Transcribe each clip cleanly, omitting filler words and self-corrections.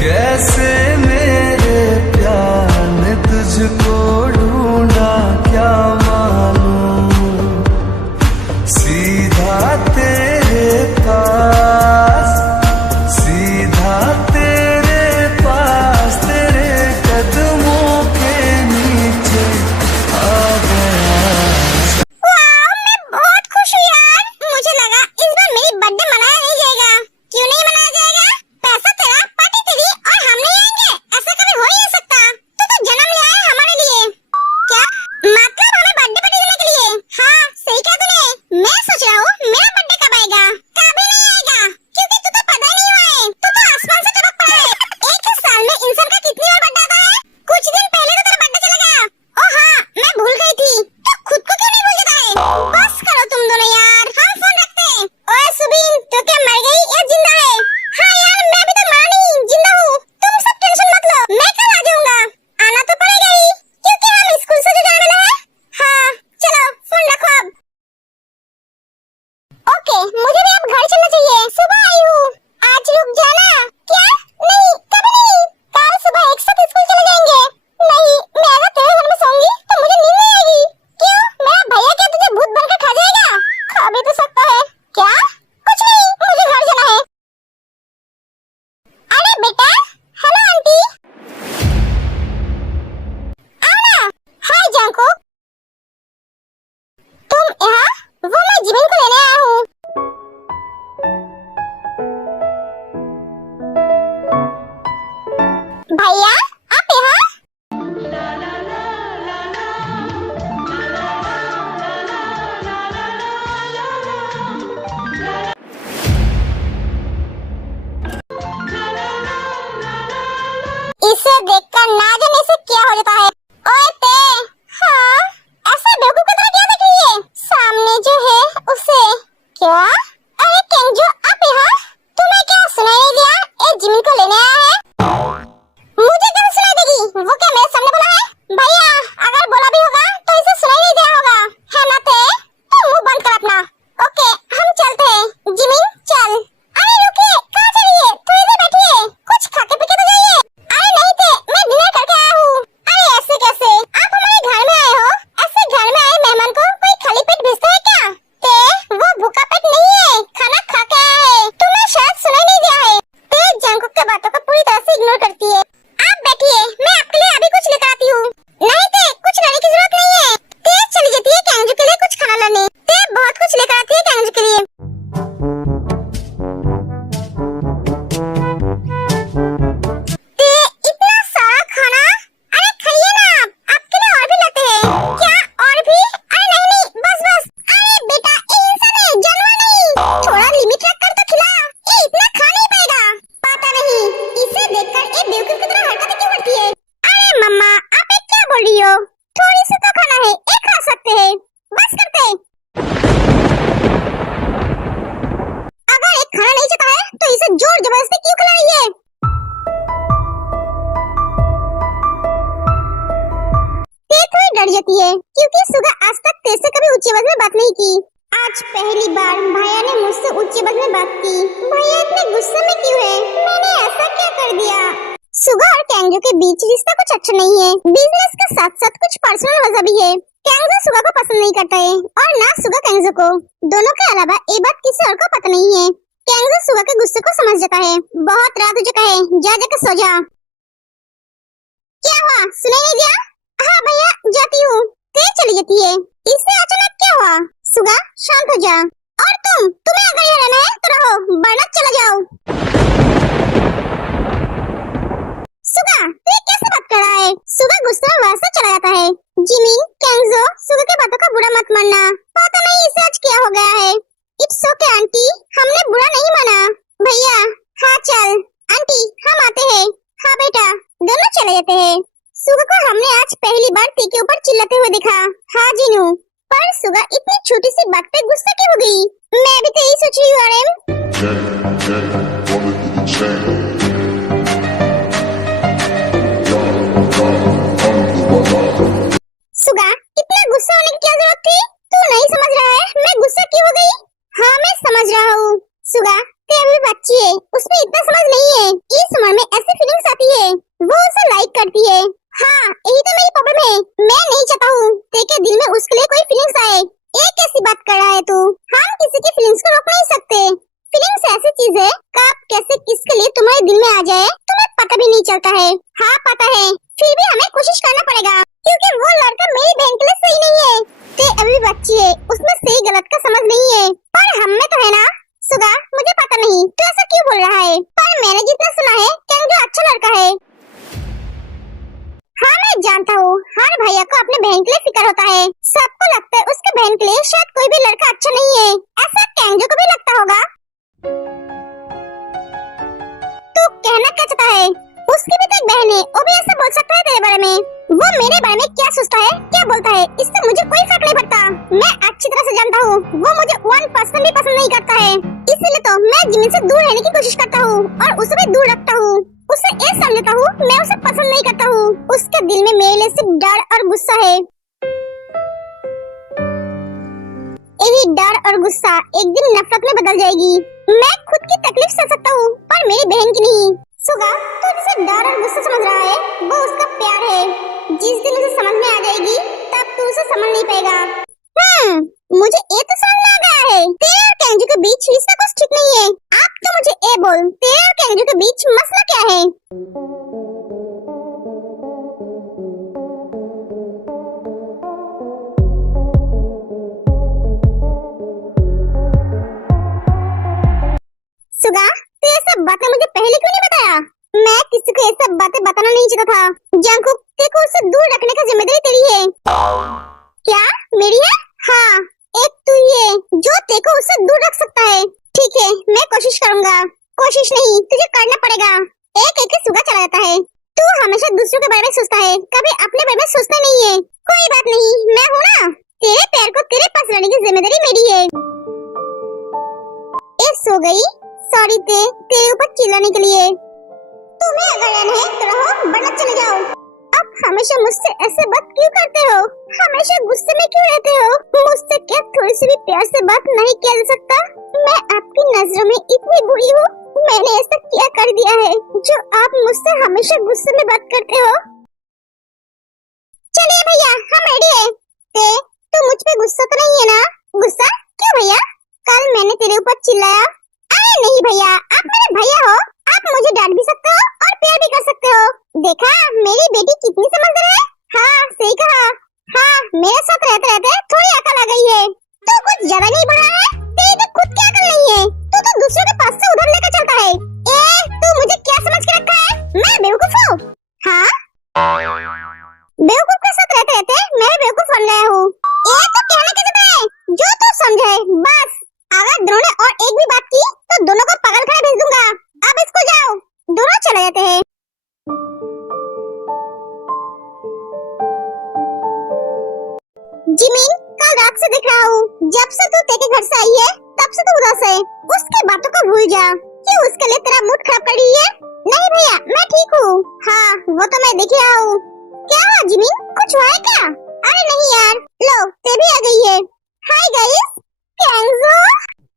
कैसे मेरे प्यार ने तुझको ढूंढा क्या मालूम, सीधा तेरे पास, सीधा तेरे पास, तेरे कदमों के नीचे आ गया। मैं बहुत खुश हूँ यार। मुझे लगा इस बार मेरी बर्थडे मनाया नहीं जाएगा। क्यों नहीं मनाया जाएगा? पैसा तेरा, पार्टी तेरी और हम नहीं आएंगे, ऐसा कभी हो ही नहीं सकता। तो जन्म लिया है हमारे लिए। क्या मतलब हमें बर्थडे पार्टी देने के लिए? हाँ सही कहा तूने। मैं सोच रहा हूँ मेरा बर्थडे कब आएगा। कभी नहीं आएगा, क्योंकि तू तो पैदा ही नहीं हुआ है। तू तो आसमान से टपक पड़ा है। एक साल में इंसान का कितनी बार बर्थडे आता है? कुछ दिन पहले तो तेरा बर्थडे चला गया। ओ हाँ, मैं भूल गई थी। तो खुद को क्यों नहीं भूल जाता है? बस करो तुम दोनों यार, हम फोन रखते हैं। ओए सुबीन, तू क्या मर गई या जिंदा है? हाँ यार, मैं अभी तो मरा नहीं, जिंदा हूँ। तुम सब टेंशन मत लो, मैं कल आ जाऊंगा। आना तो पड़ेगा ही, क्योंकि हम स्कूल से जो जाने वाले हैं। हाँ चलो फोन रखो अब। ओके, मुझे भी अब घर चलना चाहिए। सुबह आई हूँ, आज रुक जाना। क्या? नहीं, कभी नहीं। कल सुबह एक साथ स्कूल चले जाएंगे। नहीं, मैं अगर तेरे घर में सोऊंगी तो मुझे नींद नहीं आएगी। क्यों? मेरा भैया क्या तुझे भूत बनकर खा जाएगा? खा भी तो सकता है। क्या? कुछ नहीं, मुझे घर जाना है। अरे बेटा, हेलो आंटी। आना। हाय जांको, तुम यहाँ? वो मैं जिमिन को लेने आया हूँ। भैया आप यहाँ? इसे देखकर ना जाने से क्या हो जाता है। ओए ते, हाँ, ऐसा बेवकूफ की तरह क्या देख रही है? सामने जो है उसे। क्या? अरे केंजो आप यहाँ? तुम्हें क्या सुनाई नहीं दिया? एक जिमिन को लेने आया है। मुझे कैसे सुनाई देगी? वो क्या मेरे सामने बोला है? भैया अगर बोला भी होगा तो इसे सुनाई नहीं दिया होगा, है ना ते? तो मुंह बंद कर अपना। ओके हम चलते हैं। जिमिन चल। अरे रुकिए, कहाँ चल रही है? थोड़ी देर बैठिए, कुछ खा के पी के तो जाइए। अरे नहीं ते, मैं डिनर करके आया हूँ। अरे ऐसे कैसे? आप हमारे घर में आए हो? ऐसे घर में आए मेहमान को कोई खाली पेट भेजता है क्या? ते वो भूखा पेट नहीं है, खाना खा के आया है। तुम्हें शायद सुनाई नहीं दिया है। ते जंकुक के बातों को पूरी तरह से इग्नोर करती है। आप बैठिए, मैं आपके लिए अभी कुछ लेकर आती हूँ। नहीं ते, कुछ लाने की जरूरत नहीं है। ते चली जाती है कैंजू के लिए कुछ खाना लाने। ते बहुत कुछ लेकर आती है कैंजू के लिए। ते इतना सारा खाना? अरे खाइए ना आप, आपके लिए और भी लाते हैं। क्या और भी? अरे नहीं नहीं, बस बस। अरे बेटा, ये इंसान है, जानवर नहीं। थोड़ा लिमिट रख कर तो खिला। ये इतना खा नहीं पाएगा। पता नहीं, इसे देखकर ये बेवकूफ की तरह हरकतें क्यों करती है? अरे मम्मा, आप ये क्या बोल रही हो? थोड़ी सी तो खाना है, एक खा सकते हैं। बस करते हैं। अगर एक खाना नहीं चाहता है तो इसे जोर जबरदस्ती क्यों खिला रही है? ते थोड़ी डर जाती है, क्योंकि सुगा आज तक तेरे से कभी ऊंची आवाज में बात नहीं की। आज पहली बार भैया ने मुझसे ऊंची आवाज में बात की। भैया इतने गुस्से में क्यों है? मैंने ऐसा क्या कर दिया? सुगा और कैंजू के बीच रिश्ता कुछ अच्छा नहीं है। बिजनेस के साथ साथ कुछ पर्सनल वजह भी है। कैंजू सुगा को पसंद नहीं करता है और ना सुगा कैंजू को। दोनों के अलावा ये बात किसी और को पता नहीं है। कैंजू सुगा के गुस्से को समझ जाता है। बहुत रात हो चुका है, जा जाकर सो जा। क्या हुआ? सुनाई नहीं दिया? हाँ भैया जाती हूँ। तेज चली जाती है। इससे अचानक क्या हुआ? सुगा शांत हो जा। और तुम्हें अगर यहाँ रहना है तो रहो, वरना चला जाओ। सुगा तू ये कैसे बात कर रहा है? सुगा गुस्सा में वैसे चला जाता है। जिमिन, कैंजो, सुगा के बातों का बुरा मत मानना। पता नहीं इसे आज क्या हो गया है। इट्स ओके आंटी, हमने बुरा नहीं माना। भैया हाँ चल। आंटी हम आते हैं। हाँ बेटा, दोनों चले जाते हैं। सुगा को हमने आज पहली बार ती के ऊपर चिल्लाते हुए देखा। हाँ जिनू, पर सुगा इतनी छोटी सी बात पे गुस्सा क्यों हो गई? मैं भी तो यही सोच रही हूँ। सुगा इतना गुस्सा होने की क्या जरूरत थी? तू नहीं समझ रहा है मैं गुस्सा क्यों हो गई? हाँ मैं समझ रहा हूँ। सुगा ते अभी बच्ची है, उसमें इतना समझ नहीं है। इस उम्र में ऐसी फीलिंग है, वो उसे लाइक करती है। हाँ, यही तो मेरी प्रॉब्लम है। मैं नहीं चाहता हूँ तेरे दिल में उसके लिए कोई फीलिंग्स आए। ये कैसी बात कर रहा है तू? हम किसी की फीलिंग्स को रोक नहीं सकते। फीलिंग्स ऐसी चीज है कब कैसे किसके लिए तुम्हारे दिल में आ जाए तुम्हें पता भी नहीं चलता है। हाँ पता है, फिर भी हमें कोशिश करना पड़ेगा क्योंकि वो लड़का मेरी बहन के लिए सही नहीं है। ते अभी बच्ची है, उसमें सही गलत का समझ नहीं है, पर हम में तो है ना। सुगा, मुझे पता नहीं तू ऐसा क्यों बोल रहा है, पर मैंने जितना सुना है केंजो अच्छा लड़का है। हाँ मैं जानता हूँ, हर भैया को अपने बहन के लिए फिक्र होता है। सबको लगता है उसके बहन के लिए शायद कोई भी लड़का अच्छा नहीं है। ऐसा केंजो को भी लगता होगा। तू कहना क्या चाहता है? उसकी भी तो एक बहन है, वो भी ऐसा बोल सकता है तेरे बारे में। वो मेरे बारे में क्या सोचता है, क्या बोलता है, इससे मुझे कोई फर्क नहीं पड़ता। मैं अच्छी तरह से जानता हूँ वो मुझे 1% भी पसंद नहीं करता है। इसीलिए तो मैं जिमिन से दूर रहने की कोशिश करता हूँ और उसे भी दूर रखता हूँ। उसे ये समझता हूँ मैं उसे पसंद नहीं करता हूँ। उसके दिल में मेरे लिए सिर्फ डर और गुस्सा है। यही डर और गुस्सा एक दिन नफरत में बदल जाएगी। मैं खुद की तकलीफ सह सकता हूँ पर मेरी बहन की नहीं। सुगा, तू जिसे डर और गुस्सा समझ रहा है वो उसका प्यार है। जिस दिन उसे समझ में आ जाएगी तब तू उसे समझ नहीं पाएगा। मुझे ये तो समझ में आ गया है, तेरे और केंजो के बीच रिश्ता कुछ ठीक नहीं है। आप तो मुझे ये बोल, तेरे और केंजो के बीच मसला क्या है? सुगा, तू ये सब बातें मुझे पहले क्यों नहीं बताया? मैं किसी को ये सब बातें बताना नहीं चाहता था। जंगकुक, तेरे को उससे दूर रखने का जिम्मेदारी तेरी है। क्या मेरी है? हाँ, एक तू ही है जो तेरे को उससे दूर रख सकता है। ठीक है, मैं कोशिश करूंगा। कोशिश नहीं, तुझे करना पड़ेगा। एक एक सुगा चला जाता है। तू हमेशा दूसरों के बारे में सोचता है, कभी अपने बारे में सोचता नहीं है। कोई बात नहीं, मैं हूँ ना। तेरे पैर को तेरे पास लाने की जिम्मेदारी मेरी है। ए सो गई। सॉरी तेरे ऊपर चिल्लाने के लिए। तुम्हें अगर रहना है तो रहो, वरना चले जाओ। अब हमेशा मुझसे ऐसे बात क्यों करते हो? हमेशा गुस्से में क्यों रहते हो? मुझसे क्या थोड़ी सी भी प्यार से बात नहीं किया जा सकता? मैं आपकी नजरों में इतनी बुरी हूँ? मैंने ऐसा क्या कर दिया है जो आप मुझसे हमेशा गुस्से में बात करते हो? चलिए भैया, हम रेडी हैं। तू मुझ पे गुस्सा तो नहीं है ना? गुस्सा क्यों भैया? कल मैंने तेरे ऊपर चिल्लाया। अरे नहीं भैया, आप मेरे भैया हो। आप मुझे डांट भी सकते हो और प्यार भी कर सकते हो। देखा मेरी बेटी कितनी समझदार है। हाँ सही कहा। हाँ, मेरे साथ रहते रहते थोड़ी अकल आ गई है। तू कुछ ज्यादा नहीं बढ़ा है? तेरी तो खुद की अकल नहीं है। तू तो दूसरों के पास से उधर लेकर चलता है। तू मुझे क्या समझ के रखा है? मैं बेवकूफ हूँ? हाँ, बेवकूफ के साथ रहते रहते मैं भी बेवकूफ बन गया हूँ। ये तो कहने के जब है जो तू समझे बस। अगर दोनों ने और एक भी बात की तो दोनों को पागल खाने भेज दूंगा। अब इसको जाओ। दोनों चले जाते हैं। जिमिन, कल रात से देख रहा हूँ, जब से तू तेरे घर से आई है तब से तू उदास है। उसकी बातों को भूल जा। क्यों उसके लिए तेरा मूड खराब कर रही है? नहीं भैया, मैं ठीक हूँ। हाँ, वो तो मैं देख रहा हूँ। क्या हुआ जिमिन, कुछ हुआ है क्या? अरे नहीं यार, लो ते भी आ गई है। Hi guys, केंजो।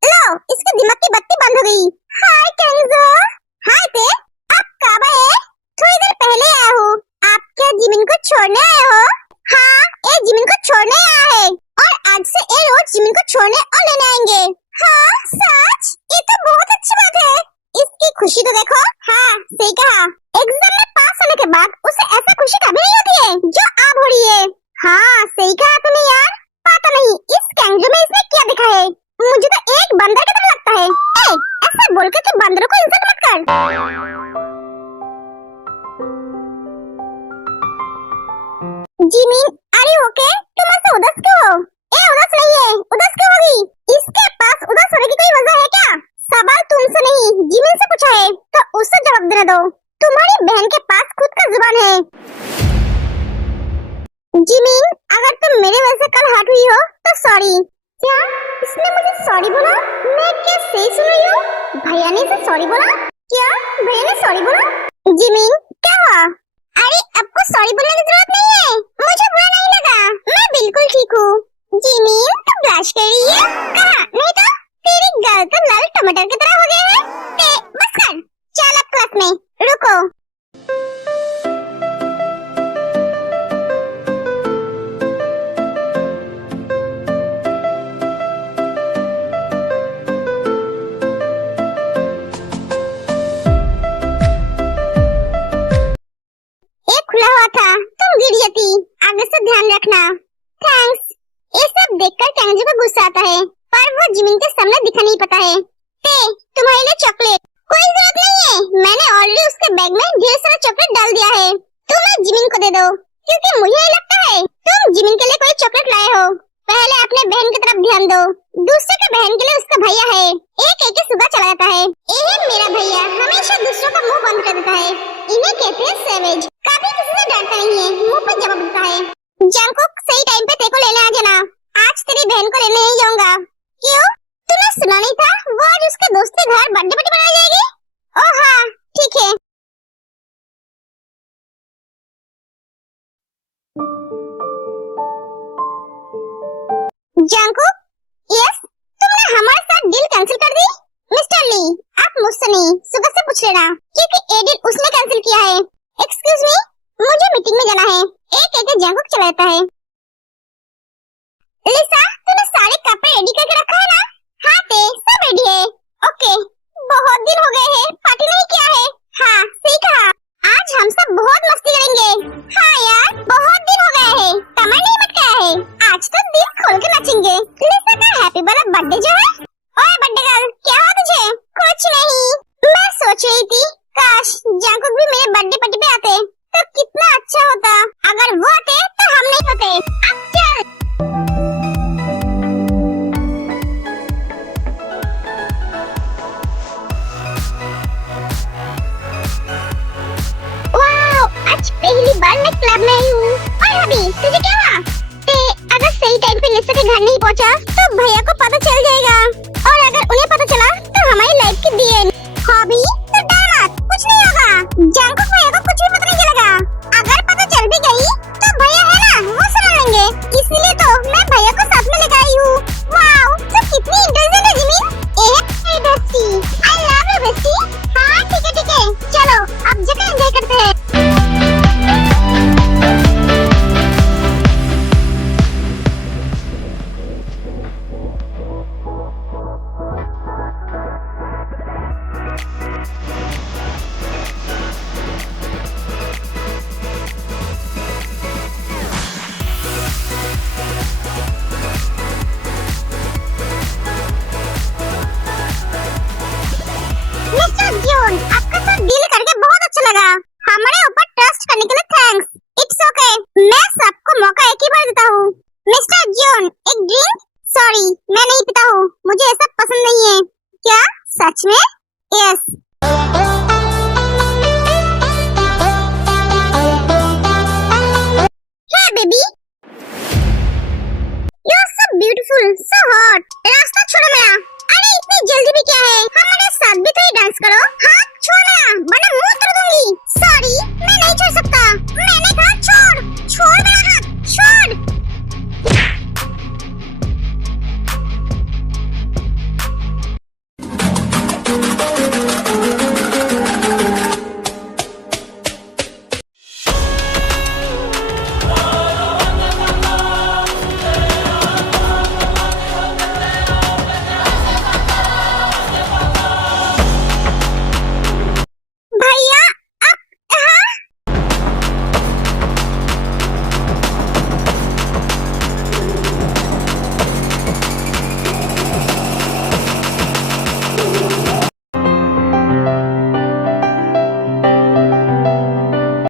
लो, इसके दिमाग की बत्ती बंद हो गई। हाय केंजो। हाय ते, आप कब आए? थोड़ी देर पहले आया हूँ। आप क्या जिमिन को छोड़ने आए हो? हाँ, ये जिमिन को छोड़ने आया है और आज से ये रोज जिमिन को छोड़ने और लेने आएंगे। हाँ सच? ये तो बहुत अच्छी बात है। इसकी खुशी तो देखो। हाँ सही कहा। एग्जाम में पास होने के बाद उसे ऐसा खुशी कभी नहीं होती है जो अब हो रही है। हाँ सही कहा तूने यार। पता नहीं इस केंजो में इसने क्या देखा है, मुझे तो एक बंदर की तरह लगता है। ऐसा बोल के तू बंदरों को इंसल्ट मत कर। जिमिन, अरे ओके, तुम ऐसे उदास क्यों हो? उदास नहीं है, उदास क्यों होगी? इसके पास उदास होने की कोई वजह है क्या? सवाल तुमसे नहीं जिमिन से पूछा है तो उससे जवाब देने दो। तुम्हारी बहन के पास खुद का जुबान है। जिमिन, अगर तुम मेरे वजह से कल हर्ट हुई हो तो सॉरी। क्या इसने मुझे सॉरी बोला? मैं क्या सही सुन रही हूँ? भैया ने इसे सॉरी बोला? क्या भैया ने सॉरी बोला? जिमिन, क्या हुआ? अरे आपको सॉरी बोलने की जरूरत नहीं है, मुझे बुरा नहीं लगा, मैं बिल्कुल ठीक हूँ। जिमिन, तू ब्लश कर रही है? कहा नहीं तो तेरी गाल तो लाल टमाटर की तरह हो गया है। बस कर, चल अब क्लास में। रुको। था तुम गिर जाती। आगे से ध्यान रखना। थैंक्स। ये सब देखकर टेंगजू को गुस्सा आता है, पर वो जिमिन के सामने दिखा नहीं पाता है। ते, तुम्हारे लिए चॉकलेट। कोई जरूरत नहीं है, मैंने ऑलरेडी उसके बैग में ढेर सारा चॉकलेट डाल दिया है। तुम जिमिन को दे दो, क्योंकि मुझे लगता है तुम जिमिन के लिए कोई चॉकलेट लाए हो। पहले अपने बहन की तरफ ध्यान दो, दूसरे के बहन के लिए उसका भैया है। एक एक सुबह चला जाता है। ये मेरा भैया हमेशा दूसरों का मुंह बंद कर देता है। इन्हें कहते हैं सेवेज। कभी किसी से डरता नहीं है, मुंह पर जवाब देता है। जंगकुक, सही टाइम पे तेरे को लेने आ जाना। आज तेरी बहन को लेने ही जाऊंगा। क्यों? तूने सुना नहीं था वो आज उसके दोस्त के घर बर्थडे पार्टी मनाई जाएगी? ओह हाँ, ठीक है। जंगकुक, यस, तुमने हमारे साथ डील कैंसिल कर दी? मिस्टर ली, आप मुझसे नहीं सुबह से पूछ लेना, क्योंकि ये डील उसने कैंसिल किया है। एक्सक्यूज मी, मुझे मीटिंग में जाना है। एक एक जंगकुक चला जाता है। लिसा, तूने सारे कपड़े रेडी करके रखा है ना? हाँ ते, सब रेडी है। ओके, बहुत दिन हो गए हैं, पार्टी नहीं किया है। हाँ, सही कहा। आज हम सब बहुत मस्ती करेंगे। हाँ यार, बहुत दिन हो गए हैं, समय नहीं मटकाया है। आज तो दिल खोल के नाचेंगे। लिसा का हैप्पी वाला बर्थडे जो है। ओए बर्थडे गर्ल, क्या हुआ तुझे? कुछ नहीं, मैं सोच रही थी काश जंगकुक भी मेरे बर्थडे पार्टी पे आते तो कितना अच्छा होता। अगर वो आते तो हम नहीं होते। अब चल। वाओ, आज पहली बार मैं क्लब में आई हूँ। और अभी तुझे क्या हुआ? अगर सही टाइम पे लिसा के घर नहीं पहुँचा तो भैया को पता चल जाएगा, और अगर उन्हें पता चला तो हमारी लाइफ की दी एंड। हॉबी, तो डर मत, कुछ नहीं होगा। जंगकुक भैया को कुछ भी पता नहीं चलेगा। अगर पता चल भी गई तो भैया है ना, वो सुना लेंगे। इसलिए तो मैं भैया को साथ में लेकर आई हूँ। वाओ, तो कितनी इंटेलिजेंट है Jimin. A bestie, I love you bestie. हाँ ठीक है, चलो अब जगह एंजॉय करते हैं। मिस्टर जून, आपका साथ डील करके बहुत अच्छा लगा। हमारे ऊपर ट्रस्ट करने के लिए